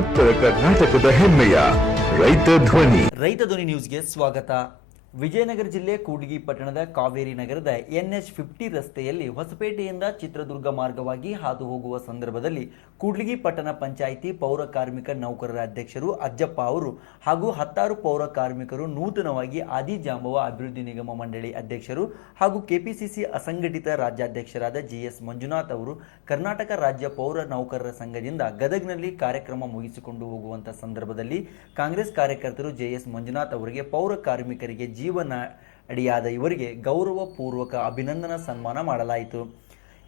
ಉತ್ತರ ಕರ್ನಾಟಕದ ಹೆಮ್ಮೆಯ ರೈತ ಧ್ವನಿ. ರೈತ ಧ್ವನಿ ನ್ಯೂಸ್ಗೆ ಸ್ವಾಗತ. ವಿಜಯನಗರ ಜಿಲ್ಲೆ ಕೂಡ್ಲಿಗಿ ಪಟ್ಟಣದ ಕಾವೇರಿ ನಗರದ ಎನ್ಎಚ್ ಫಿಫ್ಟಿ ರಸ್ತೆಯಲ್ಲಿ ಹೊಸಪೇಟೆಯಿಂದ ಚಿತ್ರದುರ್ಗ ಮಾರ್ಗವಾಗಿ ಹಾದು ಹೋಗುವ ಸಂದರ್ಭದಲ್ಲಿ ಕೂಡ್ಲಿಗಿ ಪಟ್ಟಣ ಪಂಚಾಯಿತಿ ಪೌರ ಕಾರ್ಮಿಕ ನೌಕರರ ಅಧ್ಯಕ್ಷರು ಅಜ್ಜಪ್ಪ ಅವರು ಹಾಗೂ ಹತ್ತಾರು ಪೌರ ಕಾರ್ಮಿಕರು ನೂತನವಾಗಿ ಆದಿಜಾಂಬವ ಅಭಿವೃದ್ಧಿ ನಿಗಮ ಮಂಡಳಿ ಅಧ್ಯಕ್ಷರು ಹಾಗೂ ಕೆಪಿಸಿಸಿ ಅಸಂಘಟಿತ ರಾಜ್ಯಾಧ್ಯಕ್ಷರಾದ ಜಿಎಸ್ ಮಂಜುನಾಥ್ ಅವರು ಕರ್ನಾಟಕ ರಾಜ್ಯ ಪೌರ ನೌಕರರ ಸಂಘದಿಂದ ಗದಗ್ನಲ್ಲಿ ಕಾರ್ಯಕ್ರಮ ಮುಗಿಸಿಕೊಂಡು ಹೋಗುವಂತ ಸಂದರ್ಭದಲ್ಲಿ ಕಾಂಗ್ರೆಸ್ ಕಾರ್ಯಕರ್ತರು ಜೆಎಸ್ ಮಂಜುನಾಥ್ ಅವರಿಗೆ ಪೌರ ಕಾರ್ಮಿಕರಿಗೆ ಜೀವನ ಅಡಿಯಾದ ಇವರಿಗೆ ಗೌರವಪೂರ್ವಕ ಅಭಿನಂದನಾ ಸನ್ಮಾನ ಮಾಡಲಾಯಿತು.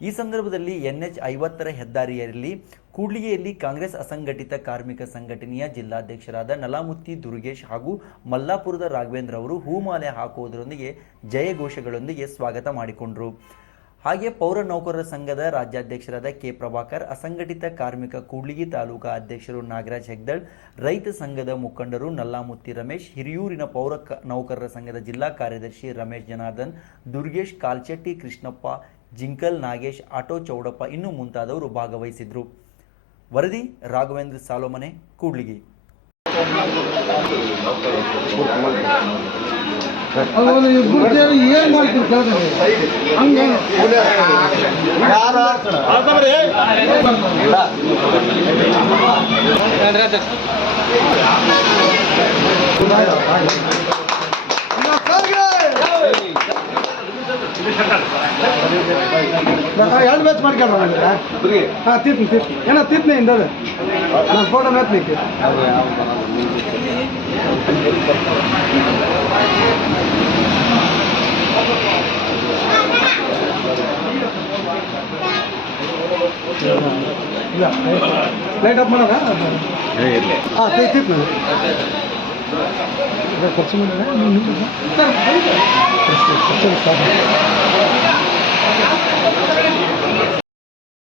ಈ ಸಂದರ್ಭದಲ್ಲಿ ಎನ್ಎಚ್ ಐವತ್ತರ ಹೆದ್ದಾರಿಯಲ್ಲಿ ಕೂಡ್ಲಿಗೆಯಲ್ಲಿ ಕಾಂಗ್ರೆಸ್ ಅಸಂಘಟಿತ ಕಾರ್ಮಿಕ ಸಂಘಟನೆಯ ಜಿಲ್ಲಾಧ್ಯಕ್ಷರಾದ ನಲಾಮುತ್ತಿ ದುರ್ಗೇಶ್ ಹಾಗೂ ಮಲ್ಲಾಪುರದ ರಾಘವೇಂದ್ರ ಅವರು ಹೂಮಾಲೆ ಹಾಕುವುದರೊಂದಿಗೆ ಜಯಘೋಷಗಳೊಂದಿಗೆ ಸ್ವಾಗತ ಮಾಡಿಕೊಂಡರು. ಹಾಗೆ ಪೌರ ನೌಕರರ ಸಂಘದ ರಾಜ್ಯಾಧ್ಯಕ್ಷರಾದ ಕೆ ಪ್ರಭಾಕರ್, ಅಸಂಘಟಿತ ಕಾರ್ಮಿಕ ಕೂಡ್ಲಿಗಿ ತಾಲೂಕಾ ಅಧ್ಯಕ್ಷರು ನಾಗರಾಜ್ ಹೆಗ್ದಳ್, ರೈತ ಸಂಘದ ಮುಖಂಡರು ನಲ್ಲಾಮುತ್ತಿ ರಮೇಶ್, ಹಿರಿಯೂರಿನ ಪೌರ ನೌಕರರ ಸಂಘದ ಜಿಲ್ಲಾ ಕಾರ್ಯದರ್ಶಿ ರಮೇಶ್ ಜನಾರ್ದನ್, ದುರ್ಗೇಶ್ ಕಾಲ್ಚೆಟ್ಟಿ, ಕೃಷ್ಣಪ್ಪ, ಜಿಂಕಲ್ ನಾಗೇಶ್, ಆಟೋ ಚೌಡಪ್ಪ ಇನ್ನೂ ಮುಂತಾದವರು ಭಾಗವಹಿಸಿದ್ರು. ವರದಿ ರಾಘವೇಂದ್ರ ಸಾಲೋಮನೆ, ಕೂಡ್ಲಿಗಿ. ಅವನು ಇಬ್ಬರು ಸೇರಿ ಏನ್ ಮಾಡ್ತೀರಿ ಸರ್ ಹಂಗೆ. ಎರಡು ಮ್ಯಾಚ್ ಮಾಡ್ಕೊಂಡು ಹಾಂ ತಿತ್ನಿ ತಿತ್ನಿ ಏನೋ ತಿತ್ನಿ ಇಂದ ನಾನು ಫೋಟೋ ಮೆತ್ನಿಕ್ಕೆ ಇಲ್ಲ ಲೈಟ್ ಆಫ್ ಮಾಡೋಣ ಹಾಂ ತಿತ್ ತಿತ್ ನಾನು ಖರ್ಚು ಮಾಡಿದ್ರೆ